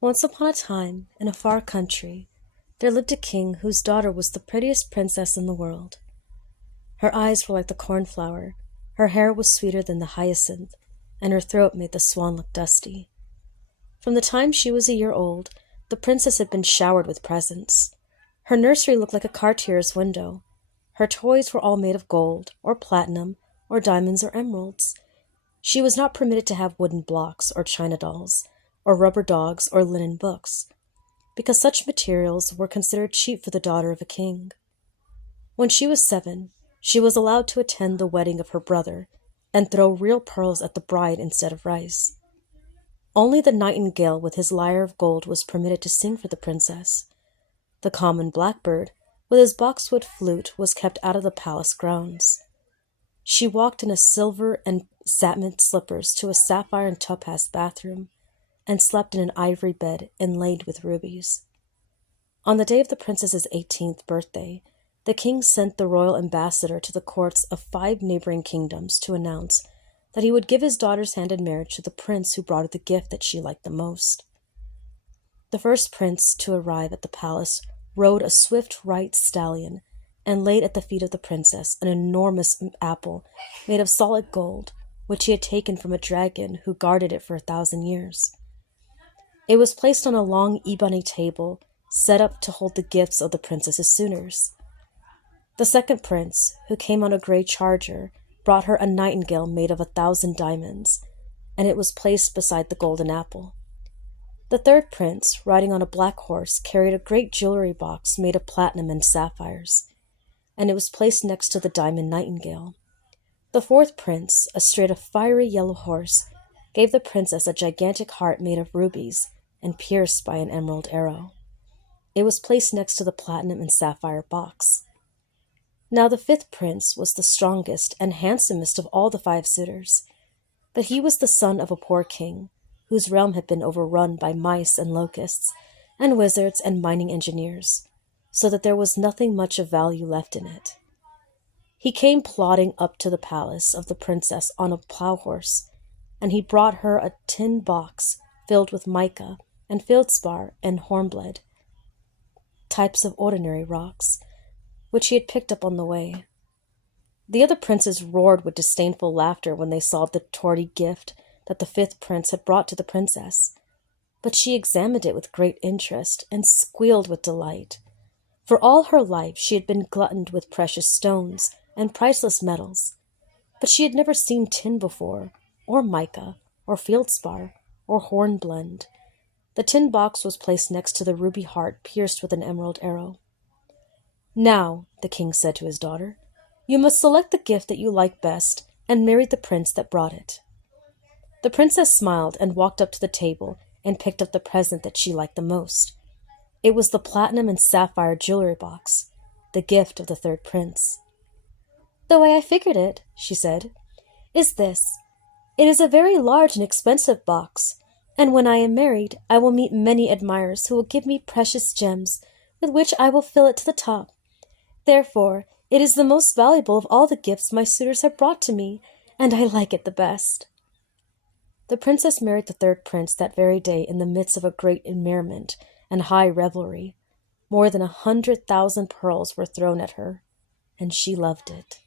Once upon a time, in a far country, there lived a king whose daughter was the prettiest princess in the world. Her eyes were like the cornflower, her hair was sweeter than the hyacinth, and her throat made the swan look dusty. From the time she was a year old, the princess had been showered with presents. Her nursery looked like a cartier's window. Her toys were all made of gold, or platinum, or diamonds, or emeralds. She was not permitted to have wooden blocks, or china dolls, or rubber dogs, or linen books, because such materials were considered cheap for the daughter of a king. When she was 7, she was allowed to attend the wedding of her brother and throw real pearls at the bride instead of rice. Only the nightingale with his lyre of gold was permitted to sing for the princess. The common blackbird, with his boxwood flute, was kept out of the palace grounds. She walked in a silver and satin slippers to a sapphire and topaz bathroom, and slept in an ivory bed inlaid with rubies. On the day of the princess's 18th birthday, the king sent the royal ambassador to the courts of 5 neighboring kingdoms to announce that he would give his daughter's hand in marriage to the prince who brought her the gift that she liked the most. The first prince to arrive at the palace rode a swift white stallion and laid at the feet of the princess an enormous apple made of solid gold, which he had taken from a dragon who guarded it for 1,000 years. It was placed on a long ebony table set up to hold the gifts of the princess's suitors. The second prince, who came on a gray charger, brought her a nightingale made of 1,000 diamonds, and it was placed beside the golden apple. The third prince, riding on a black horse, carried a great jewelry box made of platinum and sapphires, and it was placed next to the diamond nightingale. The fourth prince, astride a fiery yellow horse, gave the princess a gigantic heart made of rubies and pierced by an emerald arrow. It was placed next to the platinum and sapphire box. Now the fifth prince was the strongest and handsomest of all the 5 suitors, but he was the son of a poor king, whose realm had been overrun by mice and locusts, and wizards and mining engineers, so that there was nothing much of value left in it. He came plodding up to the palace of the princess on a plough horse, and he brought her a tin box filled with mica and feldspar and hornblende, types of ordinary rocks, which he had picked up on the way. The other princes roared with disdainful laughter when they saw the tawdry gift that the fifth prince had brought to the princess, but she examined it with great interest and squealed with delight. For all her life she had been gluttoned with precious stones and priceless metals, but she had never seen tin before, or mica, or feldspar, or hornblende. The tin box was placed next to the ruby heart pierced with an emerald arrow. "Now," the king said to his daughter, "you must select the gift that you like best and marry the prince that brought it." The princess smiled and walked up to the table and picked up the present that she liked the most. It was the platinum and sapphire jewelry box, the gift of the third prince. "The way I figured it," she said, "is this. It is a very large and expensive box, and when I am married, I will meet many admirers who will give me precious gems, with which I will fill it to the top. Therefore, it is the most valuable of all the gifts my suitors have brought to me, and I like it the best." The princess married the third prince that very day in the midst of a great merriment and high revelry. More than 100,000 pearls were thrown at her, and she loved it.